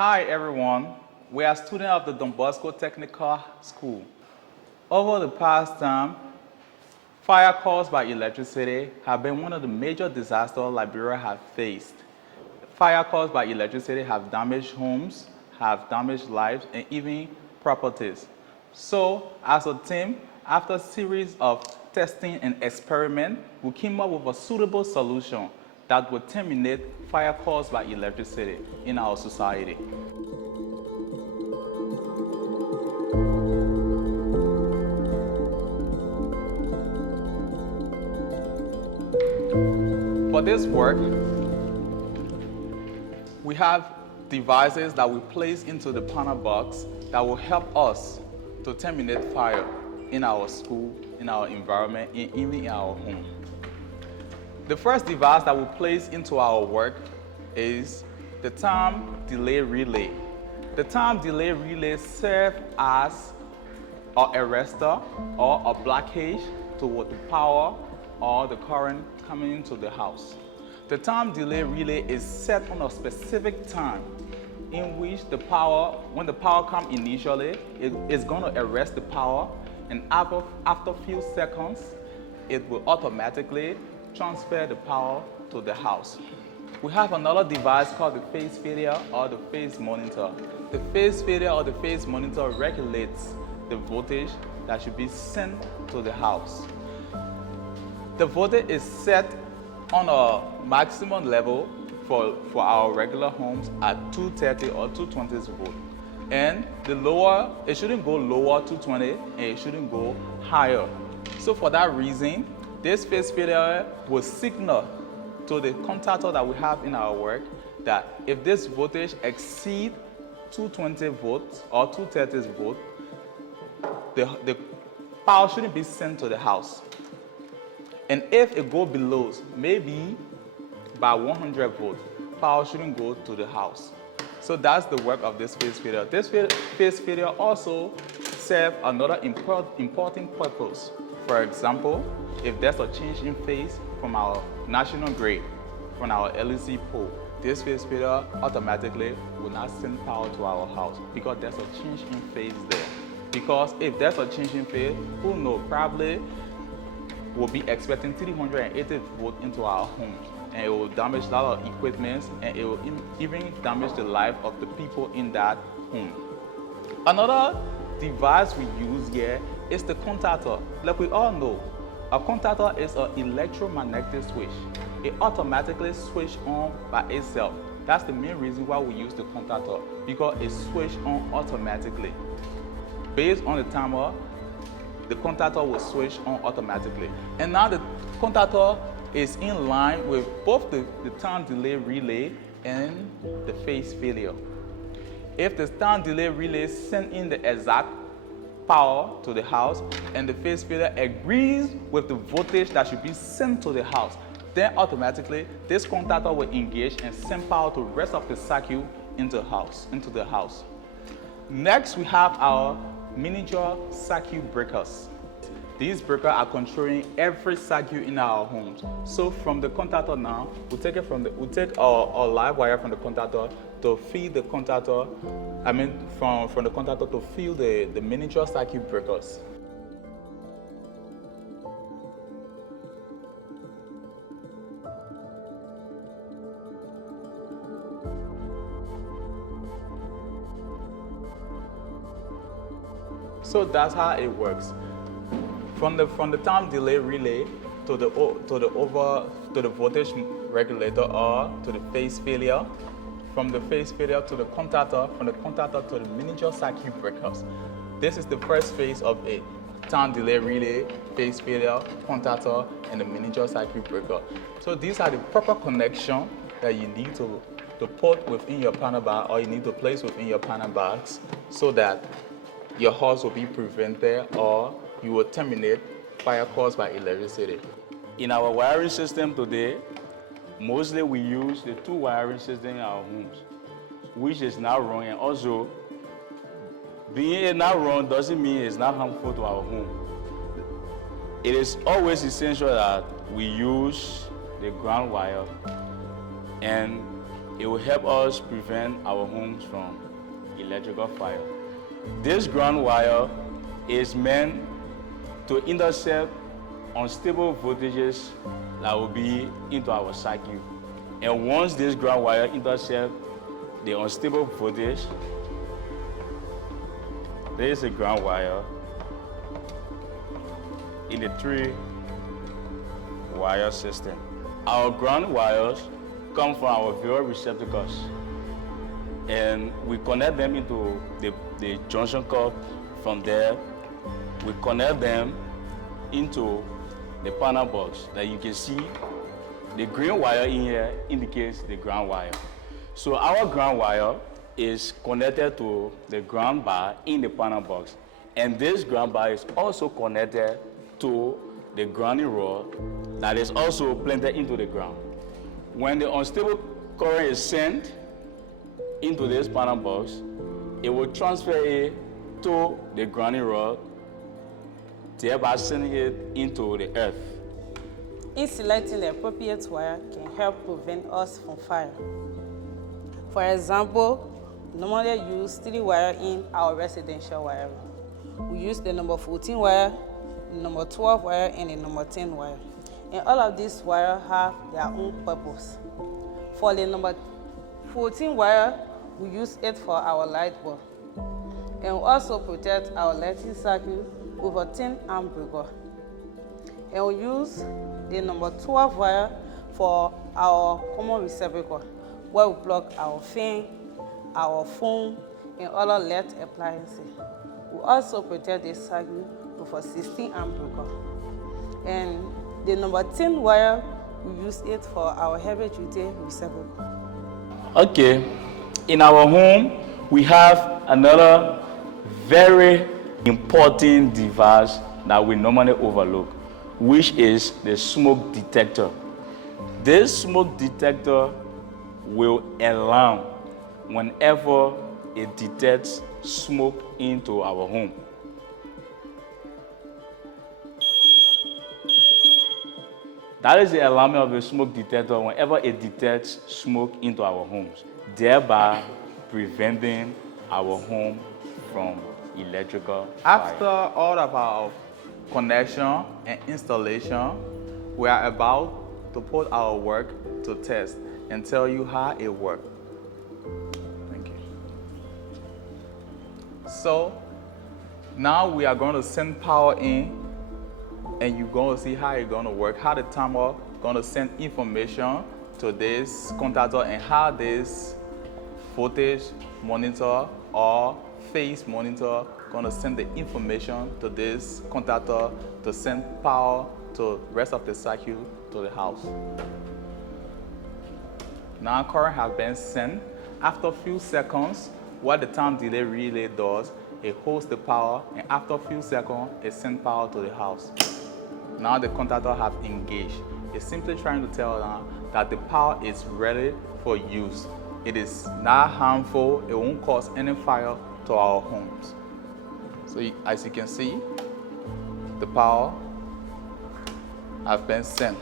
Hi everyone, we are students of the Bosco Technical School. Over the past time, fire caused by electricity have been one of the major disasters Liberia has faced. Fire caused by electricity have damaged homes, have damaged lives, and even properties. So, as a team, after a series of testing and experiment, we came up with a suitable solution that would terminate fire caused by electricity in our society. For this work, we have devices that we place into the panel box that will help us to terminate fire in our school, in our environment, and even in our home. The first device that we place into our work is the time delay relay. The time delay relay serves as an arrestor or a blockage to the power or the current coming into the house. The time delay relay is set on a specific time in which the power, when the power comes initially, it is going to arrest the power, and after a few seconds, it will automatically transfer the power to the house. We have another device called the phase failure or the phase monitor. The phase failure or the phase monitor regulates the voltage that should be sent to the house. The voltage is set on a maximum level for our regular homes at 230 or 220 volts. And the lower, it shouldn't go lower 220 and it shouldn't go higher. So for that reason, this phase failure will signal to the contactor that we have in our work that if this voltage exceeds 220 volts or 230 volts, the power shouldn't be sent to the house. And if it goes below, maybe by 100 volts, power shouldn't go to the house. So that's the work of this phase failure. This phase failure also serves another important purpose. For example, if there's a change in phase from our national grid, from our LEC pole, this phase failure automatically will not send power to our house because there's a change in phase there. Because if there's a change in phase, who knows, probably we'll be expecting 380 volts into our homes, and it will damage a lot of equipment, and it will even damage the life of the people in that home. Another device we use here is the contactor. Like we all know, a contactor is an electromagnetic switch. It automatically switches on by itself. That's the main reason why we use the contactor, because it switches on automatically. Based on the timer, the contactor will switch on automatically. And now the contactor is in line with both the time delay relay and the phase failure. If the time delay relay sends in the exact power to the house and the phase failure agrees with the voltage that should be sent to the house, then automatically this contactor will engage and send power to the rest of the circuit into the house. Next, we have our miniature circuit breakers. These breakers are controlling every circuit in our homes. So from the contactor now, we take our live wire from the contactor to feed the contactor. From the contactor to feed the miniature circuit breakers. So that's how it works. From the time delay relay to the voltage regulator or to the phase failure, from the phase failure to the contactor, from the contactor to the miniature circuit breakers. This is the first phase of a time delay relay, phase failure, contactor, and the miniature circuit breaker. So these are the proper connections that you need to put within your panel bar, or you need to place within your panel bars, so that your house will be prevented or you will terminate fire caused by electricity. In our wiring system today, mostly we use the two wiring system in our homes, which is not wrong, and also being it not wrong doesn't mean it's not harmful to our home. It is always essential that we use the ground wire, and it will help us prevent our homes from electrical fire. This ground wire is meant to intercept unstable voltages that will be into our circuit. And once this ground wire intercepts the unstable voltage, there is a ground wire in the 3-wire system. Our ground wires come from our various receptacles, and we connect them into the junction cup. From there, we connect them into the panel box that you can see. The green wire in here indicates the ground wire. So our ground wire is connected to the ground bar in the panel box, and this ground bar is also connected to the grounding rod that is also planted into the ground. When the unstable current is sent into this panel box, it will transfer it to the grounding rod, thereby sending it into the earth. In selecting the appropriate wire can help prevent us from fire. For example, we normally use 3 wire in our residential wiring. We use the number 14 wire, the number 12 wire, and the number 10 wire. And all of these wires have their own purpose. For the number 14 wire, we use it for our light bulb. And we also protect our lighting circuit with a 10-amp breaker. And we use the number 12 wire for our common receptacle, where we plug our fan, our phone, and other LED appliances. We also protect the circuit with a 16-amp breaker. And the number 10 wire, we use it for our heavy-duty receptacle. Okay, in our home, we have another very important device that we normally overlook, which is the smoke detector. This smoke detector will alarm whenever it detects smoke into our home. That is the alarm of the smoke detector whenever it detects smoke into our homes, thereby preventing our home from electrical fire. After all of our connection and installation, we are about to put our work to test and tell you how it works. Thank you. So now we are going to send power in, and you're going to see how it's going to work, how the timer going to send information to this contactor, and how this voltage monitor or phase monitor going to send the information to this contactor to send power to the rest of the circuit to the house. Now current has been sent. After a few seconds, what the time delay relay does, it holds the power, and after a few seconds, it sends power to the house. Now the contactor has engaged. It's simply trying to tell them that the power is ready for use. It is not harmful. It won't cause any fire to our homes. So as you can see, the power has been sent.